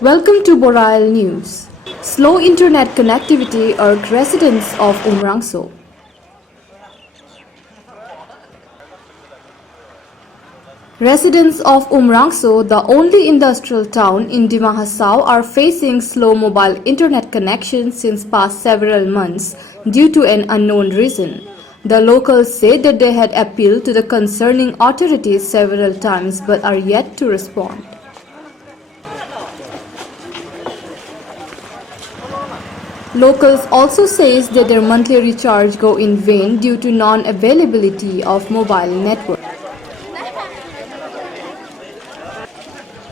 Welcome to Borail News. Slow internet connectivity irked residents of Umrangso. Residents of Umrangso, the only industrial town in Dima Hasao, are facing slow mobile internet connection since past several months due to an unknown reason. The locals say that they had appealed to the concerning authorities several times but are yet to respond. Locals also says that their monthly recharge go in vain due to non-availability of mobile network.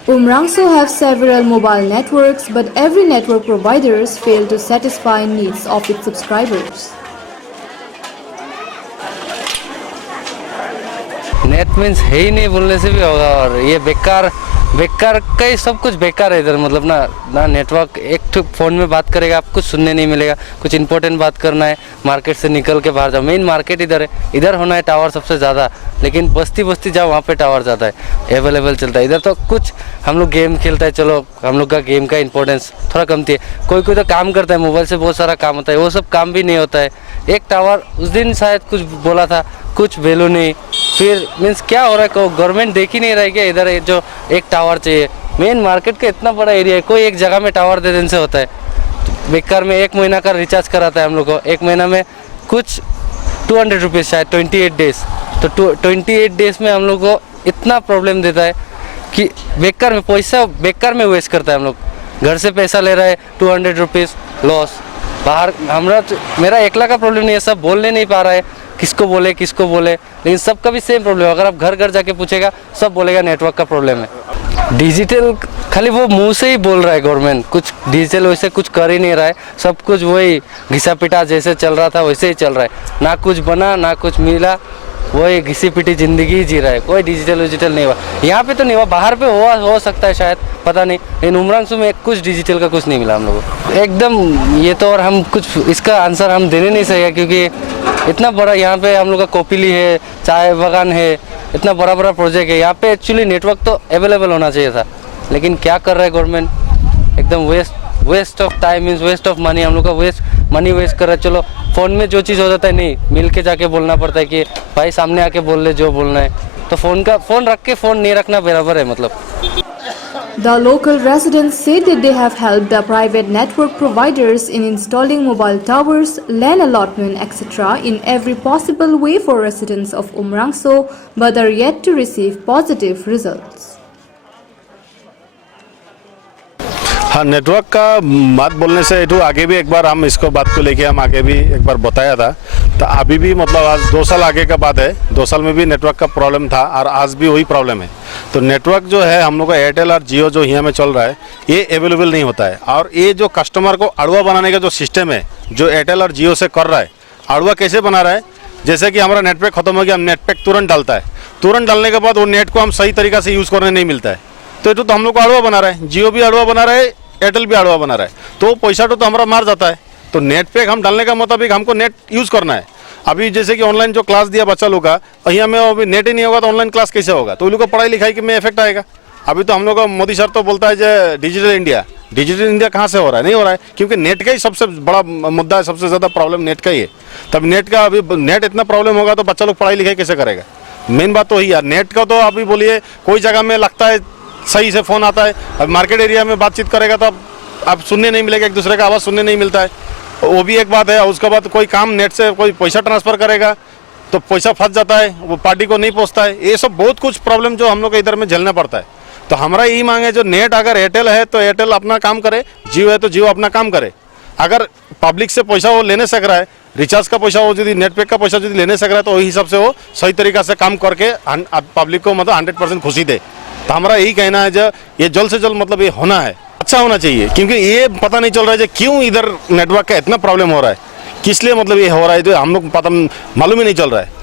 Umrangso have several mobile networks, but every network providers fail to satisfy needs of its subscribers. Net means है ही नहीं बोलने से भी होगा और ये बेकार बेकार का ही सब कुछ बेकार है इधर मतलब ना नेटवर्क एक तो फ़ोन में बात करेगा आप कुछ सुनने नहीं मिलेगा कुछ इंपॉर्टेंट बात करना है मार्केट से निकल के बाहर जाओ मेन मार्केट इधर है इधर होना है टावर सबसे ज़्यादा लेकिन बस्ती बस्ती जाओ वहाँ पे टावर ज़्यादा है अवेलेबल चलता है इधर तो कुछ हम लोग गेम खेलता है चलो हम लोग का गेम का इंपॉर्टेंस थोड़ा कमती है कोई कोई तो काम करता है मोबाइल से बहुत सारा काम होता है वो सब काम भी नहीं होता है एक टावर उस दिन शायद कुछ बोला था कुछ वैल्यू नहीं फिर मीन्स क्या हो रहा है गवर्नमेंट देख ही नहीं रहा है क्या इधर जो एक टावर चाहिए मेन मार्केट का इतना बड़ा एरिया है कोई एक जगह में टावर दे देने से होता है बेकार में एक महीना का रिचार्ज कराता है हम लोग को एक महीना में कुछ 200 रुपीज़ शायद 28 डेज तो 28 डेज में हम लोग को इतना प्रॉब्लम देता है कि बेकार में पैसा बेकार में वेस्ट करता है हम लोग घर से पैसा ले रहा है 200 रुपीज़ लॉस बाहर मेरा एकला का प्रॉब्लम नहीं है सब बोलने नहीं पा रहा है किसको बोले लेकिन सबका भी सेम प्रॉब्लम है अगर आप घर घर जाके पूछेगा सब बोलेगा नेटवर्क का प्रॉब्लम है डिजिटल खाली वो मुंह से ही बोल रहा है गवर्नमेंट कुछ डिजिटल वैसे कुछ कर ही नहीं रहा है सब कुछ वही घिसा पिटा जैसे चल रहा था वैसे ही चल रहा है ना कुछ बना ना कुछ मिला वही घिसी पिटी जिंदगी जी रहा है कोई डिजिटल नहीं हुआ यहाँ पे तो नहीं हुआ बाहर पे हो सकता है शायद पता नहीं लेकिन उमरांसू में कुछ डिजिटल का कुछ नहीं मिला हम लोगों को एकदम ये तो और हम कुछ इसका आंसर हम देने नहीं सकेगा क्योंकि इतना बड़ा यहाँ पे हम लोग का कोपिली है चाय बागान है इतना बड़ा प्रोजेक्ट है यहाँ पे एक्चुअली नेटवर्क तो अवेलेबल होना चाहिए था लेकिन क्या कर रहा है गवर्नमेंट एकदम waste of time means waste of money हम लोग का मनी वेस्ट कर रहा है चलो फ़ोन में जो चीज़ हो जाता है नहीं मिल के जाके बोलना पड़ता है कि भाई सामने आके बोल ले जो बोलना है तो फ़ोन रख के फ़ोन नहीं रखना बराबर है मतलब The local residents say that they have helped the private network providers in installing mobile towers, land allotment, etc. in every possible way for residents of Umrangso, but are yet to receive positive results. हाँ network का बात बोलने से तो आगे भी एक बार हम इसको बात को लेके हम आगे भी एक बार बताया था तो अभी भी मतलब आज 2 साल आगे का बात है 2 साल में भी नेटवर्क का प्रॉब्लम था और आज भी वही प्रॉब्लम है तो नेटवर्क जो है हम लोग का एयरटेल और जियो जो यहाँ में चल रहा है ये अवेलेबल नहीं होता है और ये जो कस्टमर को अड़ुआ बनाने का जो सिस्टम है जो एयरटेल और जियो से कर रहा है अड़ुआ कैसे बना रहा है जैसे कि हमारा नेट पैक खत्म हो गया हम नेट पैक तुरंत डालता है तुरंत डालने के बाद वो नेट को हम सही तरीका से यूज़ करने नहीं मिलता है तो ये तो हम लोग को अड़ुआ बना रहा है जियो भी अड़ुआ बना रहा है एयरटेल भी अड़ुआ बना रहा है तो पैसा तो हमारा मार जाता है तो नेट पैक हम डालने का मुताबिक हमको नेट यूज़ करना है अभी जैसे कि ऑनलाइन जो क्लास दिया बच्चा लोग का यहाँ में अभी नेट ही नहीं होगा तो ऑनलाइन क्लास कैसे होगा तो उन लोग को पढ़ाई लिखाई में इफेक्ट आएगा अभी तो हम लोग का मोदी सर तो बोलता है जो डिजिटल इंडिया कहाँ से हो रहा है नहीं हो रहा है क्योंकि नेट का ही सबसे बड़ा मुद्दा है सबसे ज़्यादा प्रॉब्लम नेट का ही है तब नेट का अभी नेट इतना प्रॉब्लम होगा तो बच्चा लोग पढ़ाई लिखाई कैसे करेगा मेन बात तो ही यार नेट का तो अभी बोलिए कोई जगह में लगता है सही से फ़ोन आता है अब मार्केट एरिया में बातचीत करेगा तो अब सुनने नहीं मिलेगा एक दूसरे का आवाज़ सुनने नहीं मिलता है वो भी एक बात है उसके बाद कोई काम नेट से कोई पैसा ट्रांसफ़र करेगा तो पैसा फंस जाता है वो पार्टी को नहीं पहुंचता है ये सब बहुत कुछ प्रॉब्लम जो हम लोग को इधर में झेलना पड़ता है तो हमारा यही मांग है जो नेट अगर एयरटेल है तो एयरटेल अपना काम करे जियो है तो जियो अपना काम करे अगर पब्लिक से पैसा वो लेने सक रहा है रिचार्ज का पैसा वो यदि नेट पैक का पैसा यदि लेने सक रहा है तो वही हिसाब से वो सही तरीका से काम करके पब्लिक को मतलब 100% खुशी दे तो हमारा यही कहना है जो ये जल्द से जल्द मतलब ये होना है अच्छा होना चाहिए क्योंकि ये पता नहीं चल रहा है क्यों इधर नेटवर्क का इतना प्रॉब्लम हो रहा है किस लिए मतलब ये हो रहा है जो हम लोग पता मालूम ही नहीं चल रहा है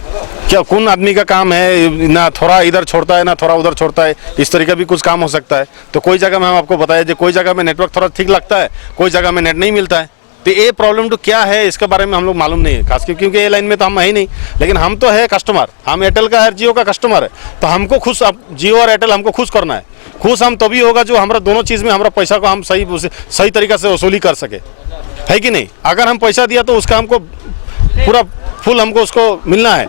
क्या कौन आदमी का काम है ना थोड़ा इधर छोड़ता है ना थोड़ा उधर छोड़ता है इस तरीका भी कुछ काम हो सकता है तो कोई जगह में हम आपको बताया जो कोई जगह में नेटवर्क थोड़ा ठीक लगता है कोई जगह में नेट नहीं मिलता है तो ये प्रॉब्लम तो क्या है इसके बारे में हम लोग मालूम नहीं है, खास क्योंकि ये लाइन में तो हम है ही नहीं। लेकिन हम तो है कस्टमर, हम एयरटेल का है, जियो का कस्टमर है, तो हमको खुश, अब जियो और एयरटेल हमको खुश करना है। खुश हम तभी होगा जो हमारा दोनों चीज़ में हमारा पैसा को हम सही तरीका से वसूली कर सके, है कि नहीं। अगर हम पैसा दिया तो उसका हमको पूरा फुल हमको उसको मिलना है।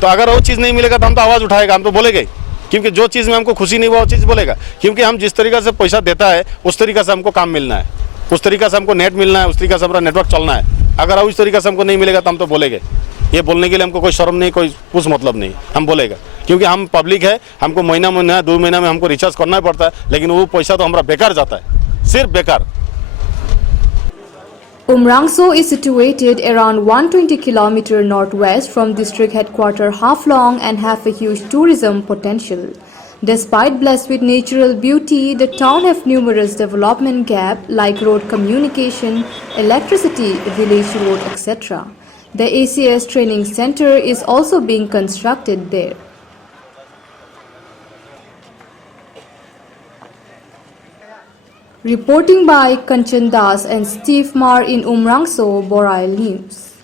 तो अगर वो चीज़ नहीं मिलेगा तो हम तो आवाज़ उठाएगा, हम तो बोलेगा ही, क्योंकि जो चीज़ में हमको खुशी नहीं वो चीज़ बोलेगा। क्योंकि हम जिस तरीका से पैसा देता है उस तरीका से हमको काम मिलना है, उस तरीका से हमको नेट मिलना है, उस तरीका से हमारा नेटवर्क चलना है। अगर उस तरीका से हमको नहीं मिलेगा तो हम तो बोलेंगे। ये बोलने के लिए हमको कोई शर्म नहीं, कोई कुछ मतलब नहीं, हम बोलेगा। क्योंकि हम पब्लिक है, हमको महीना 2 महीना में हमको रिचार्ज करना पड़ता है, लेकिन वो पैसा तो हमारा बेकार जाता है, सिर्फ बेकार। Umrangso is situated around 120 km northwest from district headquarters Haflong and have a huge tourism potential. Despite blessed with natural beauty, the town have numerous development gaps like road communication, electricity, village road, etc. The ACS training center is also being constructed there. Reporting by Kanchan Das and Steve Marr in Umrangso, Borail News.